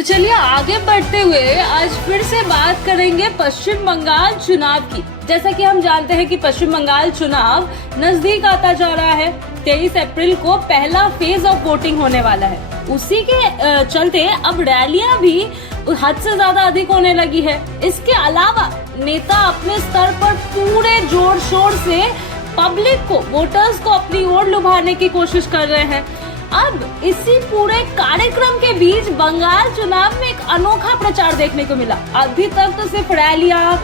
तो चलिए आगे बढ़ते हुए आज फिर से बात करेंगे पश्चिम बंगाल चुनाव की। जैसा कि हम जानते हैं कि पश्चिम बंगाल चुनाव नजदीक आता जा रहा है। 23 अप्रैल को पहला फेज ऑफ वोटिंग होने वाला है। उसी के चलते अब रैलियां भी हद से ज्यादा अधिक होने लगी है। इसके अलावा नेता अपने स्तर पर पूरे जोर शोर से पब्लिक को, वोटर्स को अपनी ओर लुभाने की कोशिश कर रहे हैं। अब इसी पूरे कार्यक्रम के बीच बंगाल चुनाव में एक अनोखा प्रचार देखने को मिला। अभी तक तो सिर्फ रैलियां,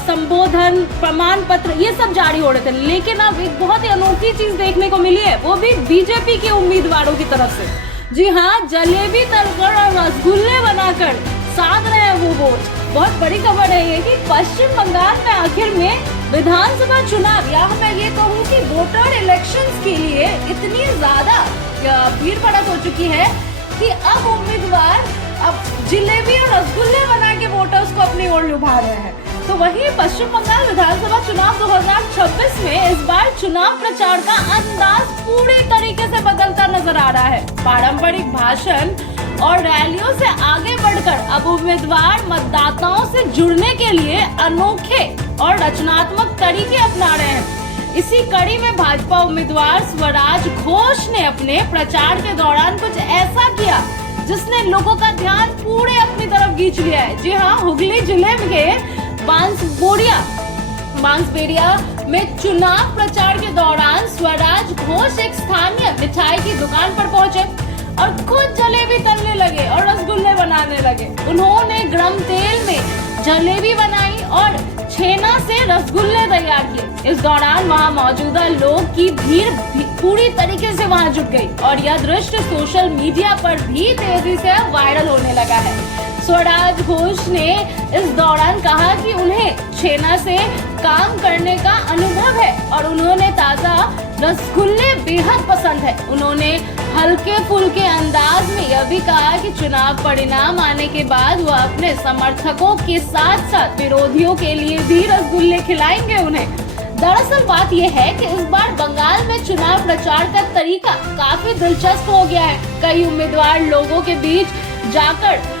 संबोधन, प्रमाण पत्र ये सब जारी हो रहे थे, लेकिन अब एक बहुत ही अनोखी चीज देखने को मिली है, वो भी बीजेपी के उम्मीदवारों की तरफ से। जी हाँ, जलेबी तलकर और रसगुल्ले बनाकर साध रहे हैं वो वोट। बहुत बड़ी खबर है ये कि पश्चिम बंगाल में आखिर में विधानसभा चुनाव या मैं ये कहूँ कि वोटर इलेक्शंस के लिए इतनी ज्यादा भीड़ भड़क हो चुकी है कि अब उम्मीदवार अब जलेबी और रसगुल्ले बना के वोटर्स को अपनी ओर लुभा रहे हैं। तो वहीं पश्चिम बंगाल विधानसभा चुनाव 2026 में इस बार चुनाव प्रचार का अंदाज पूरी तरीके से बदलता नजर आ रहा है। पारंपरिक भाषण और रैलियों से आगे बढ़कर अब उम्मीदवार मतदाताओं से जुड़ने के लिए अनोखे और रचनात्मक तरीके अपना रहे हैं। इसी कड़ी में भाजपा उम्मीदवार स्वराज घोष ने अपने प्रचार के दौरान कुछ ऐसा किया जिसने लोगों का ध्यान पूरे अपनी तरफ खींच लिया है। जी हाँ, हुगली जिले के बांसबेड़िया में चुनाव प्रचार के दौरान स्वराज घोष एक स्थानीय मिठाई की दुकान पर पहुंचे और खुद जलेबी तलने लगे और रसगुल्ले बनाने लगे। उन्होंने गरम तेल में जलेबी बनाई और छेना से रसगुल्ले तैयार किए। इस दौरान वहां मौजूदा लोग की भीड़ पूरी तरीके से वहां जुट गई और यह दृश्य सोशल मीडिया पर भी तेजी से वायरल होने लगा है। स्वराज घोष ने इस दौरान कहा कि उन्हें छेना से काम करने का अनुभव है और उन्होंने ताजा रसगुल्ले बेहद पसंद है। उन्होंने हल्के फुल्के अंदाज में यह भी कहा कि चुनाव परिणाम आने के बाद वह अपने समर्थकों के साथ साथ विरोधियों के लिए भी रसगुल्ले खिलाएंगे उन्हें। दरअसल बात यह है कि इस बार बंगाल में चुनाव प्रचार का तरीका काफी दिलचस्प हो गया है। कई उम्मीदवार लोगों के बीच जाकर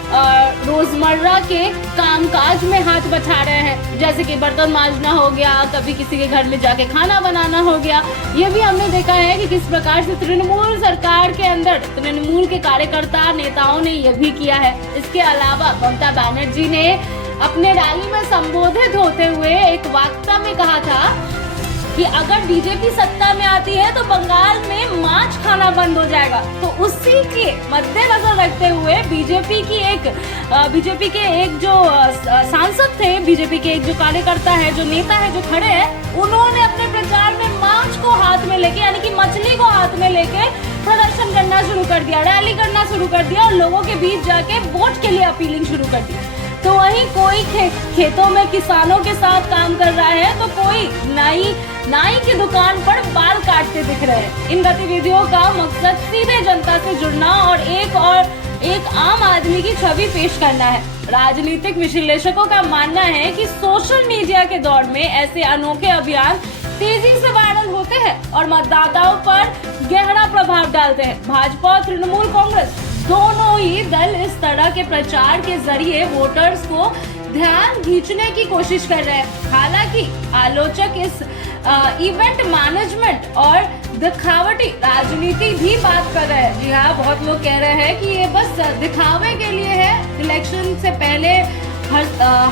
रोजमर्रा के कामकाज में हाथ बटा रहे हैं, जैसे कि बर्तन मांजना हो गया, कभी किसी के घर में जाके खाना बनाना हो गया। ये भी हमने देखा है कि किस प्रकार से तृणमूल सरकार के अंदर तृणमूल के कार्यकर्ता नेताओं ने यह भी किया है। इसके अलावा ममता बनर्जी ने अपने रैली में संबोधित होते हुए एक वक्तव्य में कहा था कि अगर बीजेपी सत्ता में आती है तो बंगाल में मांस खाना बंद हो जाएगा। तो उसी के मद्देनजर रखते हुए बीजेपी के एक जो सांसद थे, बीजेपी के एक जो कार्यकर्ता है, जो नेता है, जो खड़े हैं, उन्होंने अपने प्रचार में मांस को हाथ में लेके, यानी कि मछली को हाथ में लेके प्रदर्शन करना शुरू कर दिया, रैली करना शुरू कर दिया और लोगों के बीच जाके वोट के लिए अपीलिंग शुरू कर दी। तो वहीं कोई खेतों में किसानों के साथ काम कर रहा है तो कोई नाई की दुकान पर बाल काटते दिख रहे हैं। इन गतिविधियों का मकसद सीधे जनता से जुड़ना और एक आम आदमी की छवि पेश करना है। राजनीतिक विश्लेषकों का मानना है कि सोशल मीडिया के दौर में ऐसे अनोखे अभियान तेजी से वायरल होते हैं और मतदाताओं पर गहरा प्रभाव डालते हैं। भाजपा और तृणमूल कांग्रेस दोनों ही दल इस तरह के प्रचार के जरिए वोटर्स को ध्यान खींचने की कोशिश कर रहे हैं। हालांकि आलोचक इस इवेंट मैनेजमेंट और दिखावटी राजनीति भी बात कर रहे हैं। जी हाँ, बहुत लोग कह रहे हैं कि ये बस दिखावे के लिए है। इलेक्शन से पहले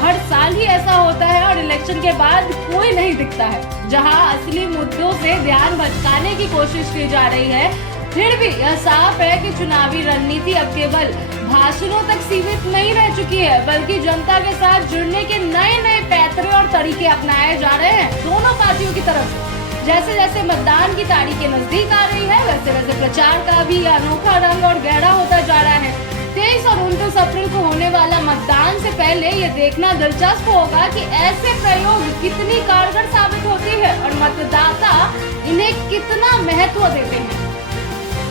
हर साल ही ऐसा होता है और इलेक्शन के बाद कोई नहीं दिखता है। जहां असली मुद्दों से ध्यान भटकाने की कोशिश की जा रही है, फिर भी यह साफ है कि चुनावी रणनीति अब केवल भाषणों तक सीमित नहीं रह चुकी है, बल्कि जनता के साथ जुड़ने के नए पैतरे और तरीके अपनाए जा रहे हैं दोनों पार्टियों की तरफ से। जैसे जैसे मतदान की तारीखें नजदीक आ रही है, वैसे वैसे प्रचार का भी अनोखा रंग और गहरा होता जा रहा है। 23 और 29 अप्रैल को होने वाला मतदान से पहले ये देखना दिलचस्प होगा कि ऐसे प्रयोग कितनी कारगर साबित होती है और मतदाता इन्हें कितना महत्व देते हैं।